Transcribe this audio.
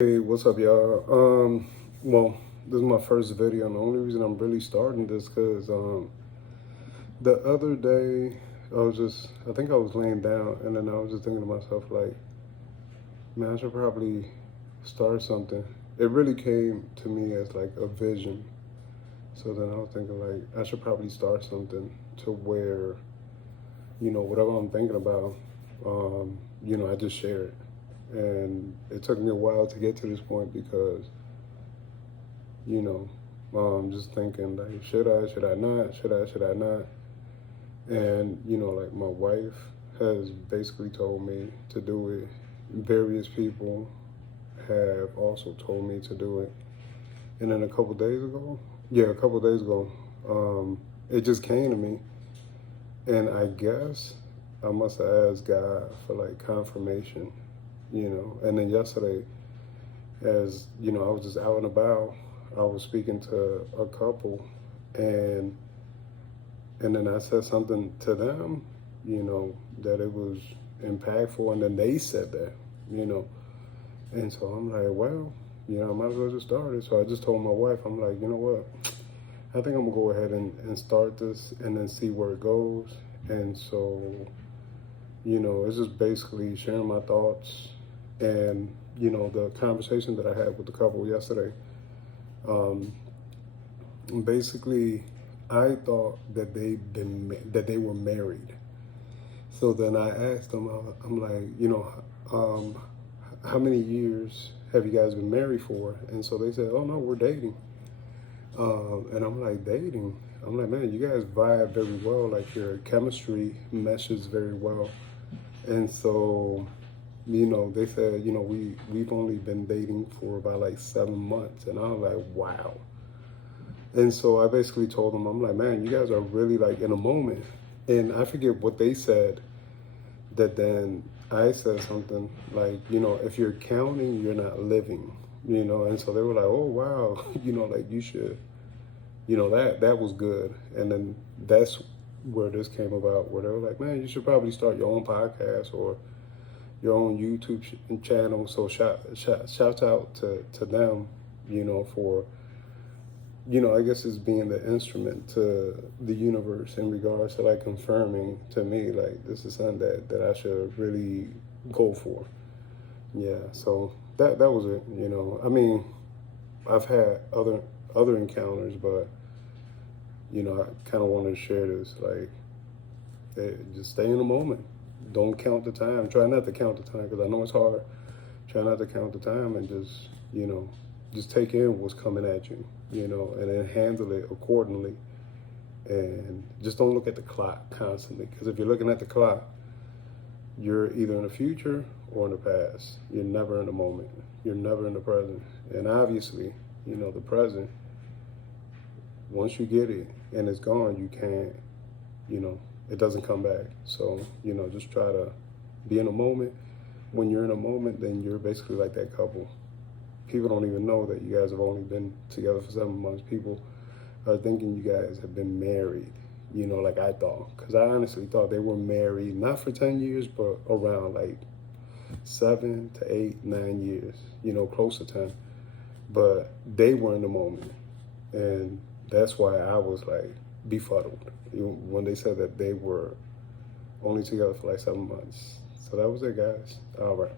Hey, what's up, y'all? Well, this is my first video, and the only reason I'm really starting this because the other day I think I was laying down, and then I was just thinking to myself, like, man, I should probably start something. It really came to me as like a vision. So then I was thinking, like, I should probably start something to where, whatever I'm thinking about, I just share it. And it took me a while to get to this point because you know, just thinking like, should I not, should I not? And like my wife has basically told me to do it. Various people have also told me to do it. And then a couple days ago, it just came to me, and I guess I must have asked God for like confirmation, And then yesterday, as I was just out and about. I was speaking to a couple, and then I said something to them, that it was impactful, and then they said that, you know, and so I'm like, well, I might as well just start it. So I just told my wife, I'm like, you know what, I think I'm gonna go ahead and start this, and then see where it goes. And so, it's just basically sharing my thoughts, and the conversation that I had with the couple yesterday. Um, Basically, I thought that they were married. So then I asked them, I'm like, how many years have you guys been married for? And so they said, oh no, we're dating. And I'm like, dating? I'm like, man, you guys vibe very well. Like your chemistry meshes very well. And so, they said, we've only been dating for about like 7 months. And I was like, wow. And so I basically told them, I'm like, man, you guys are really like in a moment. And I forget what they said, that then I said something like, if you're counting, you're not living, And so they were like, oh, wow, like you should, that was good. And then that's where this came about, where they were like, man, you should probably start your own podcast or your own YouTube channel. So shout out to them, for I guess it's being the instrument to the universe in regards to like confirming to me like this is something that I should really go for. Yeah, so that was it. I mean, I've had other encounters, but I kind of wanted to share this. Like, just stay in the moment. Don't count the time. Try not to count the time because I know it's hard. Try not to count the time and just take in what's coming at you, and then handle it accordingly. And just don't look at the clock constantly, because if you're looking at the clock, you're either in the future or in the past. You're never in the moment. You're never in the present. And obviously, the present, once you get it and it's gone, you can't, it doesn't come back. So, just try to be in a moment. When you're in a moment, then you're basically like that couple. People don't even know that you guys have only been together for 7 months. People are thinking you guys have been married, like I thought. Because I honestly thought they were married, not for 10 years, but around like 7 to 8, 9 years, close to 10. But they were in the moment. And that's why I was like befuddled when they said that they were only together for like 7 months. So that was it, guys. All right.